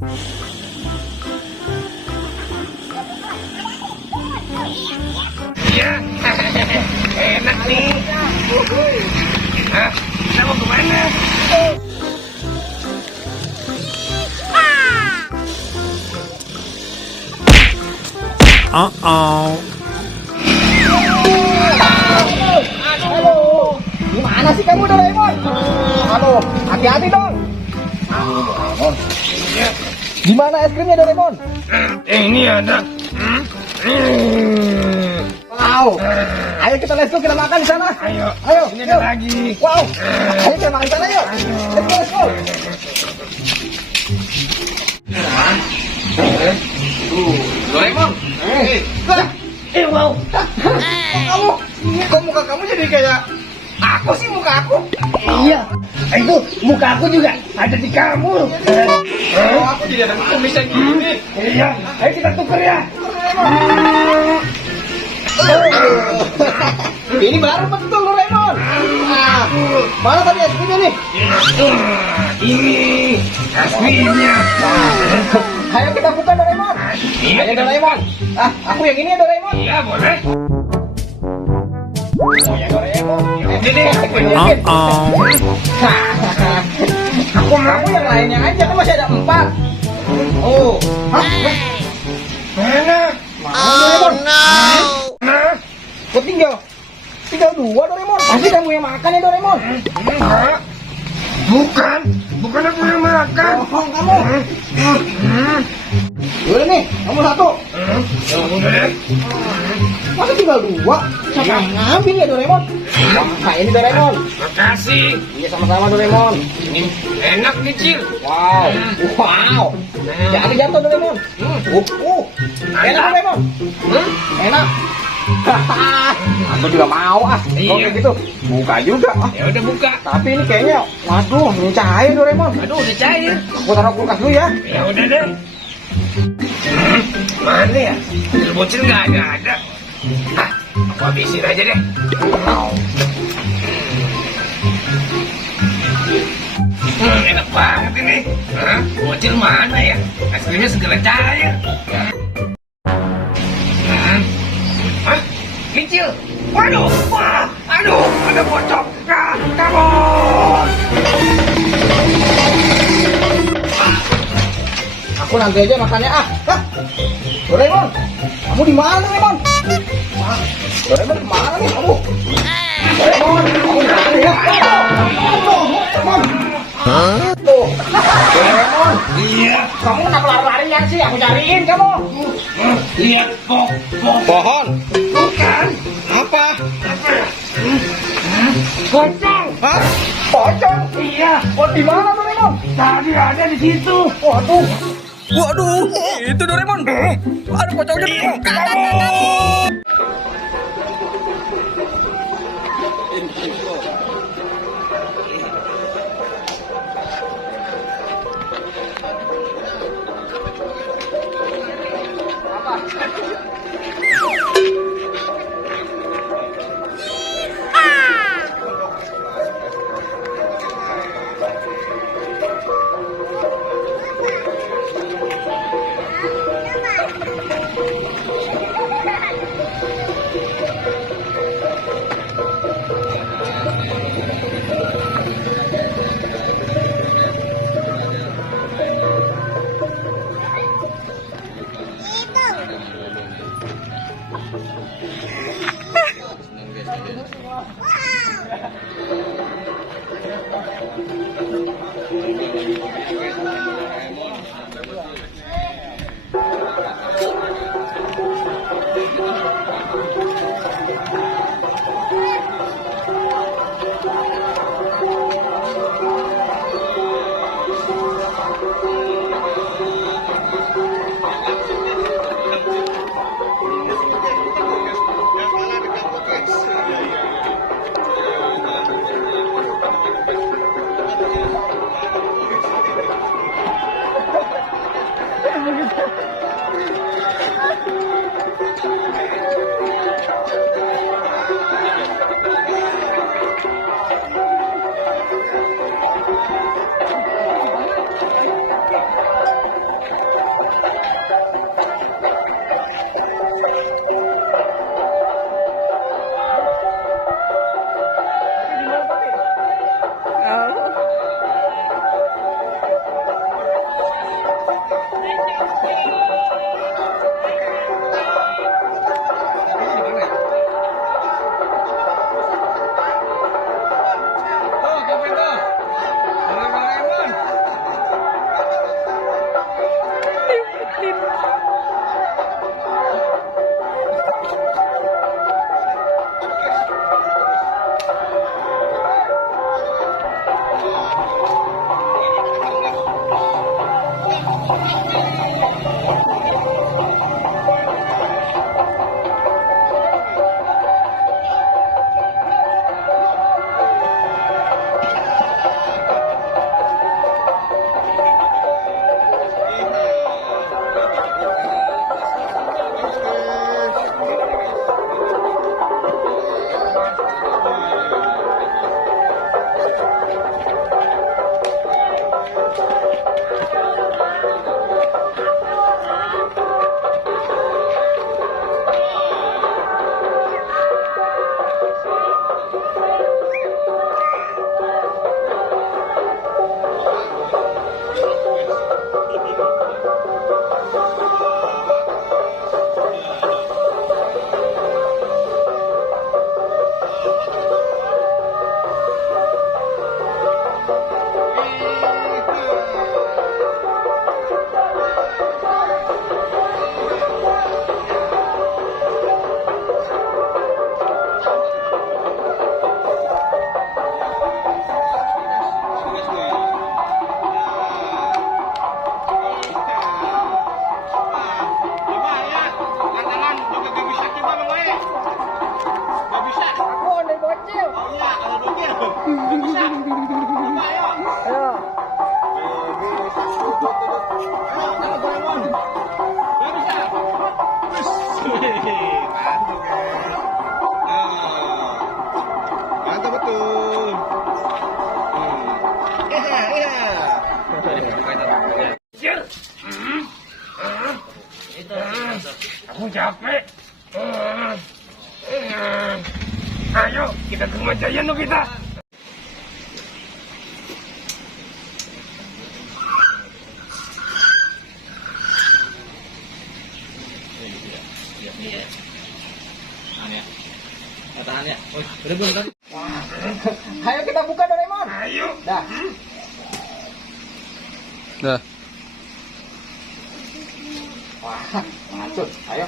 Iya, enak nih. Hah? Kita mau kemana? Uh-oh. Halo, gimana sih kamu Doraemon? Halo, hati-hati dong. Doraemon. Gimana es krimnya Doraemon? Ini ada. Wow. Ayo kita let's go, kita makan di sana. Ayo, ini ada lagi. Wow. Ayo kita makan di sana yuk. Let's go. Doraemon. Wow. Kok muka kamu jadi kayak aku sih muka aku? Iya. Itu muka aku juga ada di kamu. Aku jadi ada kumisnya gini. Iya. Ayo kita tuker ya. Ini baru betul Doraemon. Mana tadi es krimnya nih? Ini aslinya. Ayo kita buka Doraemon. Ayo Doraemon. Aku yang ini ya Doraemon. Iya boleh. Oh ya Doraemon. Jadi Uh-oh. Kamu yang lainnya aja, kan masih ada 4. Oh. enak. Doraemon. Nah, Kok tinggal 2 Doraemon. Pasti kamu yang makan ya Doraemon. enggak. Bukan aku yang makan. Bohong kamu. Udah nih, kamu 1. Ya udah deh. Masa tinggal 2? Siapa yang ngambil ya Doraemon? Nah ini Doraemon. Makasih. Iya sama-sama Doraemon. Ini enak nih Cil. Wow. Jadi jatuh Doraemon. Enak Doraemon. Enak. Aku juga mau Iya. Oke gitu. Buka juga. Ya udah buka. Tapi ini kayaknya, waduh, ini cair Doraemon. Aduh udah cair. Aku taruh kulkas dulu ya. Ya udah deh. Mana ya? Bocil nggak ada. Aku habisin aja deh. Enak banget ini. Bocil mana ya? Es krimnya segala cair. Kecil. Waduh, aduh, ada pocong. Kabur. Aku nanti aja makannya Doraemon, kamu di mana Doraemon? Doraemon di mana nih kamu? Doraemon, kamu di mana ya? Doraemon. Tuh, Doraemon. Iya. Kamu kenapa lari-larian sih? Aku cariin kamu. Lihat Pohon. bukan. Apa? Pocong. Hah? Pocong? Iya. Oh, di mana Doraemon? Tadi ada di situ. Waduh. Waduh, itu Doraemon. Ada pocongnya. Kecil. Aku capek. Ayo, kita ke rumah Jayan dong kita. Tahan ya. Oh, udah belum tadi? Ayo kita buka Doraemon. Ayo. Dah. Dah. Wah, ngacut. Ayo.